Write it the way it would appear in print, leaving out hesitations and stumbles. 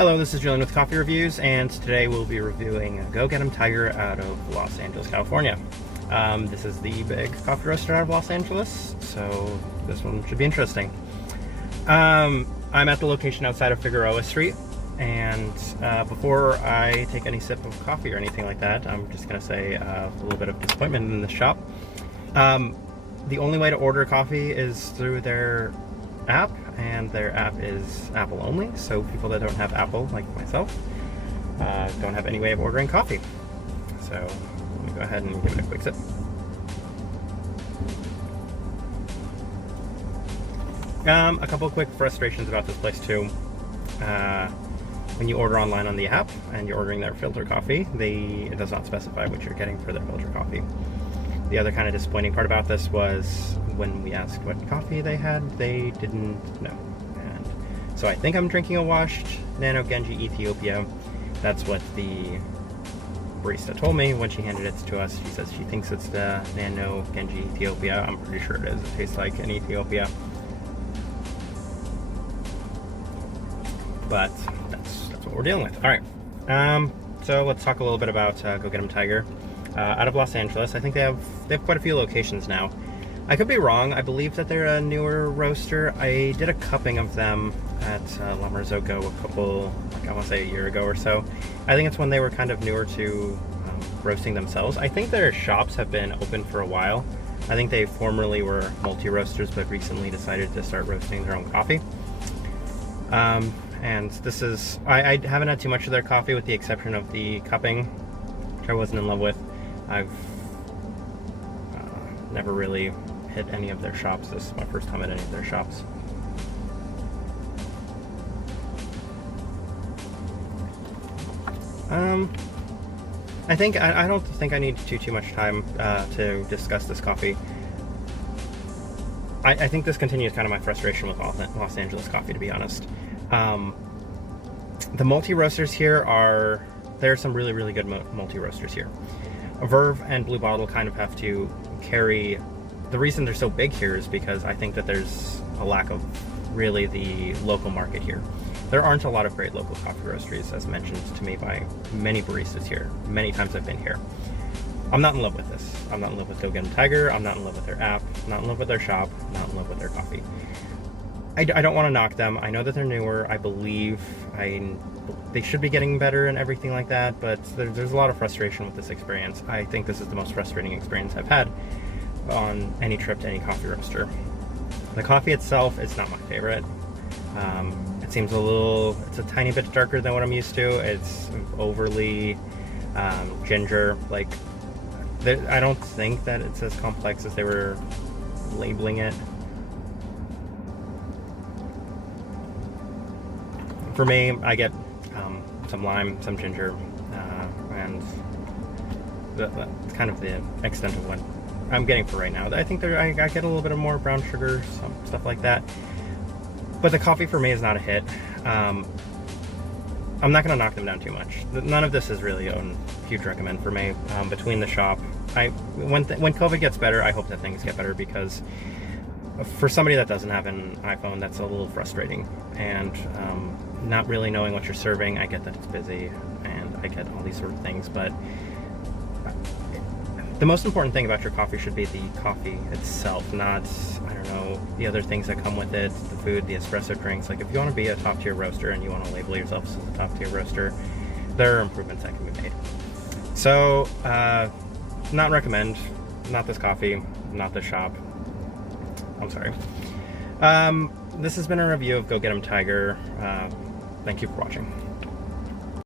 Hello, this is Julian with Coffee Reviews, and today we'll be reviewing Go Get 'em Tiger out of Los Angeles, California. This is the big coffee roaster out of Los Angeles, so this one should be interesting. I'm at the location outside of Figueroa Street, and before I take any sip of coffee or anything like that, I'm just going to say a little bit of disappointment in the shop. The only way to order coffee is through their app, and their app is Apple only, so people that don't have Apple, like myself, don't have any way of ordering coffee. So let me go ahead and give it a quick sip. A couple of quick frustrations about this place too. When you order online on the app and you're ordering their filter coffee, it does not specify what you're getting for their filter coffee. The other kind of disappointing part about this was when we asked what coffee they had, they didn't know. And so I think I'm drinking a washed Nano Genji Ethiopia. That's what the barista told me when she handed it to us. She says she thinks it's the Nano Genji Ethiopia. I'm pretty sure it is. It tastes like an Ethiopia. But that's what we're dealing with. All right. So let's talk a little bit about Go Get 'em Tiger. Out of Los Angeles. I think they have quite a few locations now. I could be wrong. I believe that they're a newer roaster. I did a cupping of them at La Marzocco I want to say a year ago or so. I think it's when they were kind of newer to roasting themselves. I think their shops have been open for a while. I think they formerly were multi-roasters, but recently decided to start roasting their own coffee. And this is, I haven't had too much of their coffee with the exception of the cupping, which I wasn't in love with. I've never really hit any of their shops. This is my first time at any of their shops. I don't think I need too much time to discuss this coffee. I think this continues kind of my frustration with Los Angeles coffee, to be honest. The multi-roasters here there are some really good multi-roasters here. Verve and Blue Bottle kind of have to carry. The reason they're so big here is because I think that there's a lack of really the local market here. There aren't a lot of great local coffee roasteries, as mentioned to me by many baristas here, many times I've been here. I'm not in love with this. I'm not in love with Go Get 'em Tiger. I'm not in love with their app. I'm not in love with their shop. I'm not in love with their coffee. I don't want to knock them. I know that they're newer. I believe they should be getting better and everything like that, but there's a lot of frustration with this experience. I think this is the most frustrating experience I've had on any trip to any coffee roaster. The coffee itself is not my favorite. It seems it's a tiny bit darker than what I'm used to. It's overly ginger. I don't think that it's as complex as they were labeling it. For me, I get some lime, some ginger, and that's kind of the extent of what I'm getting for right now. I think I get a little bit of more brown sugar, some stuff like that. But the coffee for me is not a hit. I'm not going to knock them down too much. None of this is really a huge recommend for me. Between the shop, when COVID gets better, I hope that things get better, because for somebody that doesn't have an iPhone, that's a little frustrating. And not really knowing what you're serving, I get that it's busy, and I get all these sort of things, but the most important thing about your coffee should be the coffee itself, not, I don't know, the other things that come with it, the food, the espresso drinks. Like, if you want to be a top-tier roaster and you want to label yourself as a top-tier roaster, there are improvements that can be made. So, not recommend, not this coffee, not this shop. I'm sorry. This has been a review of Go Get 'em Tiger. Thank you for watching.